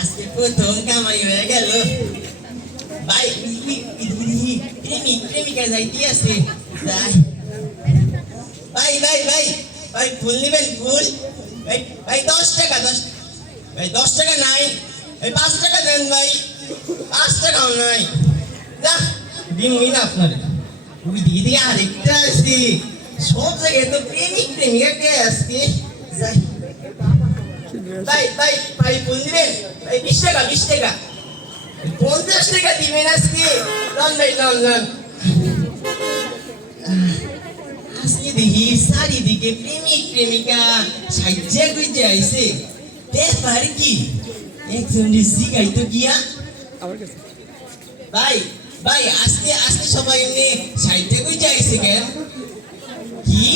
আজকে প্রথম কামাই হয়ে গেল ভাই। প্রেমিকা যাইতে আছে যাই। ভাই ভাই ভাই ভাই ফুল নিবেন ফুল? ভাই ভাই 10 টাকা 10 টাকা নাই। এই 5 টাকা দেন ভাই। 5 টাকাও নাই। যা দিনই না আপনার। ওই দিদি আরেকটা আছে। সব জায়গায় তো প্রেমিকা কে আসছে যাই। ভাই ভাই ভাই ফুল দিবেন? ভাই 20 টাকা 20 টাকা। 50 টাকা দিবেন আজকে। লন ভাই লন লন। আজকে দেখি চারিদিকে প্রেমিকা সাজ্জা কইতে আইছে। ব্যাপার কি? একজন জিগাইতো গিয়া ভাই ভাই আজকে আজকে সবাই এমনি সাজ্জা কইতে আইছে কেন? কি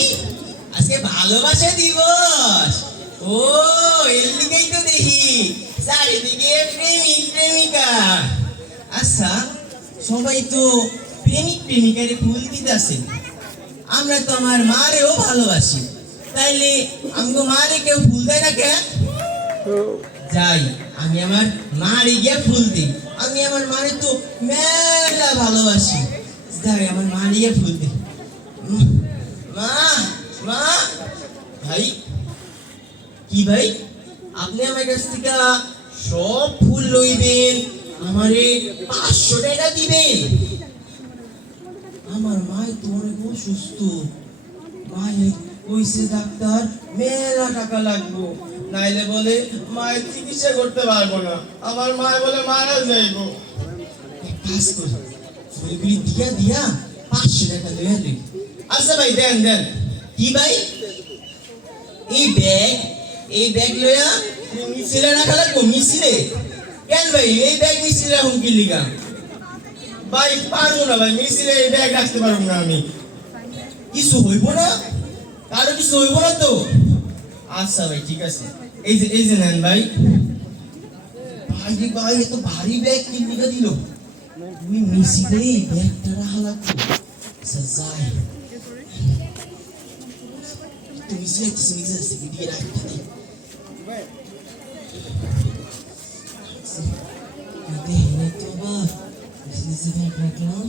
আজকে ভালোবাসা দিবস? ও এর লিগেই তো দেখি চারিদিকে প্রেমিকা। আচ্ছা সবাই তো প্রেমিকারে ফুল দিতেছে। আমরা তো আমার মারেও ভালোবাসি, তাইলে আমগো মারে কেউ ফুল দেয় না কেন? যাই আমি আমার মারে গিয়া ফুল দিই। আমি আমার মারে তো মেলা ভালোবাসি। যাই আমার মারে গিয়া ফুল দিই। মা মা ভাই কি ভাই আপনি আমার কাছ থেকে সব ফুল লইবেন, আমারে 500 টাকা দিবেন? আমার মায় তো অনেক অসুস্থ। মায়ে কইছে ডাক্তার মেলা টাকা লাগবো, নাইলে বলে মায়ের চিকিৎসা করতে পারবো না। আমার মায় বলে মারা যাইবো। এক কাজ করি ফুলগুলি দিয়া দিয়া 500 টাকা লইয়া লই। আচ্ছা ভাই দেন দেন। কি ভাই এই ব্যাগ লইয়া মিছিলে রাখা লাগবো? মিছিলে কেন ভাই? এই ব্যাগ মিছিলে রাখুন কি লিগা? ভাই পারবো না ভাই, মিছিলে এই ব্যাগ রাখতে পারবো না আমি। কিছু হইব না? কারো কিছু হইব না তো? আচ্ছা ভাই ঠিক আছে। এই যে নেন ভাই। ভাই রে ভাই এত ভারী ব্যাগ কি লিগা দিল? তুমি মিছিলে এই ব্যাগটা রাখা লাগবে। আচ্ছা যাই তুমি মিছিলে দিকে রাখতে দিই। দেখলে তো বা মিছিলে ব্যাগ রাখলাম।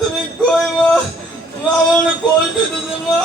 তুমি কই মা? মা মনে কল করতেছে মা।